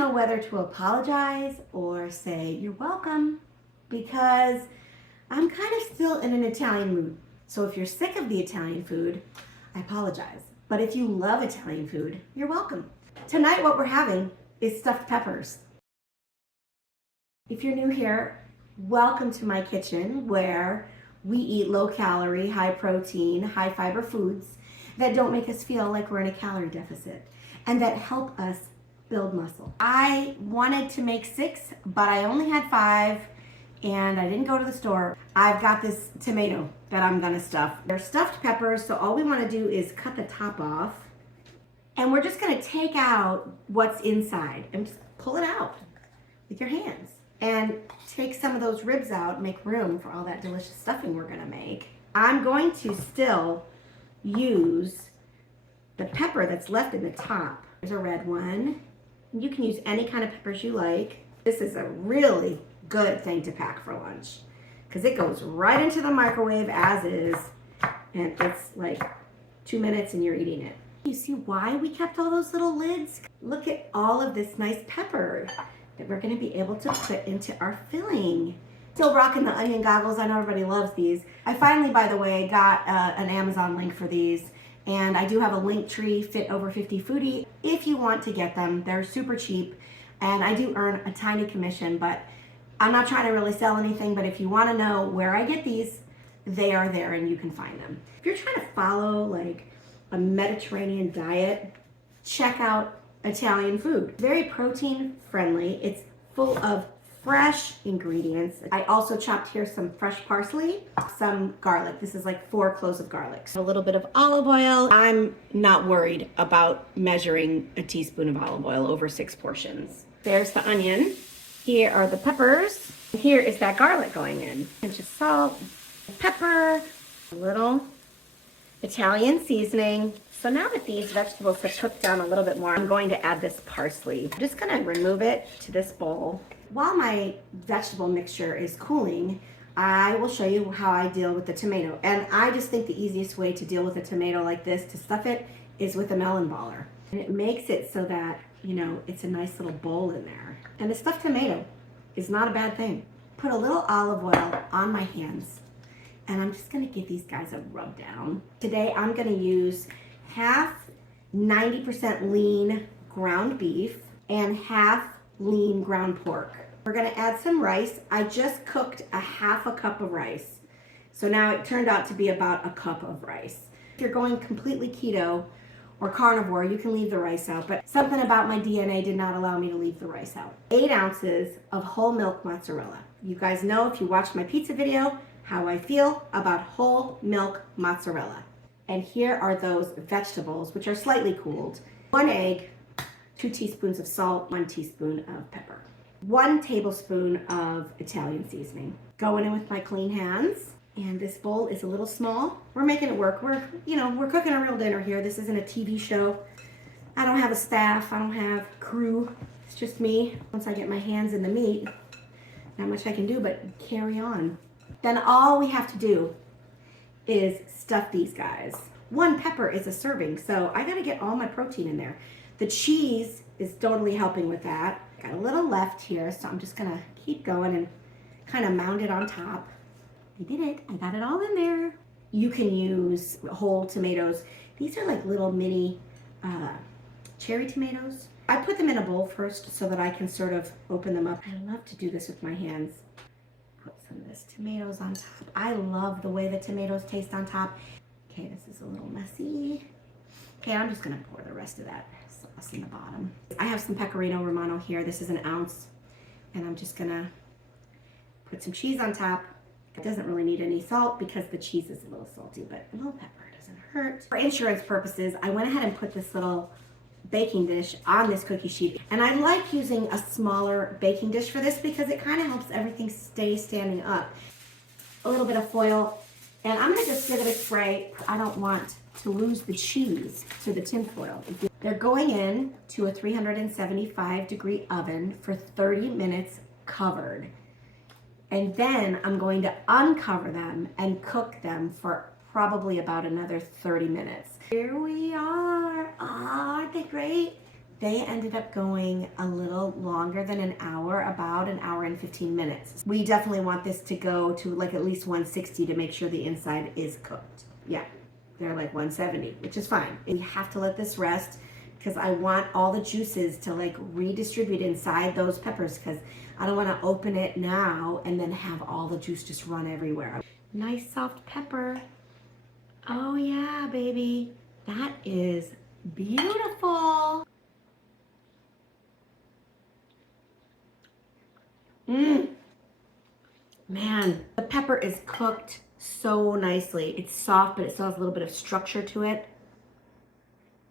know whether to apologize or say you're welcome, because I'm kind of still in an Italian mood. So if you're sick of the Italian food, I apologize. But if you love Italian food, you're welcome. Tonight what we're having is stuffed peppers. If you're new here, welcome to my kitchen where we eat low calorie, high protein, high fiber foods that don't make us feel like we're in a calorie deficit and that help us build muscle. I wanted to make 6, but I only had 5 and I didn't go to the store. I've got this tomato that I'm gonna stuff. They're stuffed peppers, so all we wanna do is cut the top off and we're just gonna take out what's inside and just pull it out with your hands and take some of those ribs out, make room for all that delicious stuffing we're gonna make. I'm going to still use the pepper that's left in the top. There's a red one. You can use any kind of peppers you like. This is a really good thing to pack for lunch because it goes right into the microwave as is, and it's like 2 minutes and you're eating it. You see why we kept all those little lids? Look at all of this nice pepper that we're gonna be able to put into our filling. Still rocking the onion goggles. I know everybody loves these. I finally, by the way, got an Amazon link for these, and I do have a link tree, Fit Over 50 Foodie. If you want to get them, they're super cheap, and I do earn a tiny commission, but I'm not trying to really sell anything, but if you want to know where I get these, they are there and you can find them. If you're trying to follow like a Mediterranean diet, check out Italian food. Very protein friendly. It's full of fresh ingredients. I also chopped here some fresh parsley, some garlic. This is like 4 cloves of garlic. A little bit of olive oil. I'm not worried about measuring a teaspoon of olive oil over 6 portions. There's the onion. Here are the peppers. Here is that garlic going in. Pinch of salt, pepper, a little Italian seasoning. So now that these vegetables have cooked down a little bit more, I'm going to add this parsley. I'm just gonna remove it to this bowl. While my vegetable mixture is cooling, I will show you how I deal with the tomato. And I just think the easiest way to deal with a tomato like this, to stuff it, is with a melon baller. And it makes it so that, you know, it's a nice little bowl in there. And a stuffed tomato is not a bad thing. Put a little olive oil on my hands, and I'm just gonna give these guys a rub down. Today I'm gonna use half 90% lean ground beef and half lean ground pork. We're gonna add some rice. I just cooked a half a cup of rice. So now it turned out to be about a cup of rice. If you're going completely keto or carnivore, you can leave the rice out, but something about my DNA did not allow me to leave the rice out. 8 ounces of whole milk mozzarella. You guys know, if you watched my pizza video, how I feel about whole milk mozzarella. And here are those vegetables, which are slightly cooled. 1 egg, 2 teaspoons of salt, 1 teaspoon of pepper. 1 tablespoon of Italian seasoning. Going in with my clean hands. And this bowl is a little small. We're making it work. We're cooking a real dinner here. This isn't a TV show. I don't have a staff. I don't have crew. It's just me. Once I get my hands in the meat, not much I can do but carry on. Then all we have to do is stuff these guys. 1 pepper is a serving, so I gotta get all my protein in there. The cheese is totally helping with that. Got a little left here, so I'm just gonna keep going and kind of mound it on top. I did it. I got it all in there. You can use whole tomatoes. These are like little mini cherry tomatoes. I put them in a bowl first so that I can sort of open them up. I love to do this with my hands. Put some of this tomatoes on top. I love the way the tomatoes taste on top. Okay, this is a little messy. Okay, I'm just gonna pour the rest of that sauce in the bottom. I have some pecorino romano here. This is 1 ounce. And I'm just gonna put some cheese on top. It doesn't really need any salt because the cheese is a little salty, but a little pepper doesn't hurt. For insurance purposes, I went ahead and put this little baking dish on this cookie sheet. And I like using a smaller baking dish for this because it kind of helps everything stay standing up. A little bit of foil, and I'm gonna just give it a spray. I don't want to lose the cheese to the tin foil. They're going in to a 375-degree oven for 30 minutes covered. And then I'm going to uncover them and cook them for probably about another 30 minutes. Here we are. Oh, aren't they great? They ended up going a little longer than an hour, about an hour and 15 minutes. We definitely want this to go to like at least 160 to make sure the inside is cooked. Yeah, they're like 170, which is fine. And you have to let this rest because I want all the juices to like redistribute inside those peppers, because I don't want to open it now and then have all the juice just run everywhere. Nice soft pepper. Oh yeah, baby. That is beautiful. Man, the pepper is cooked so nicely. It's soft, but it still has a little bit of structure to it.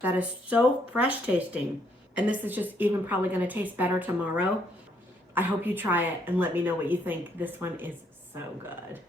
That is so fresh tasting. And this is just even probably gonna taste better tomorrow. I hope you try it and let me know what you think. This one is so good.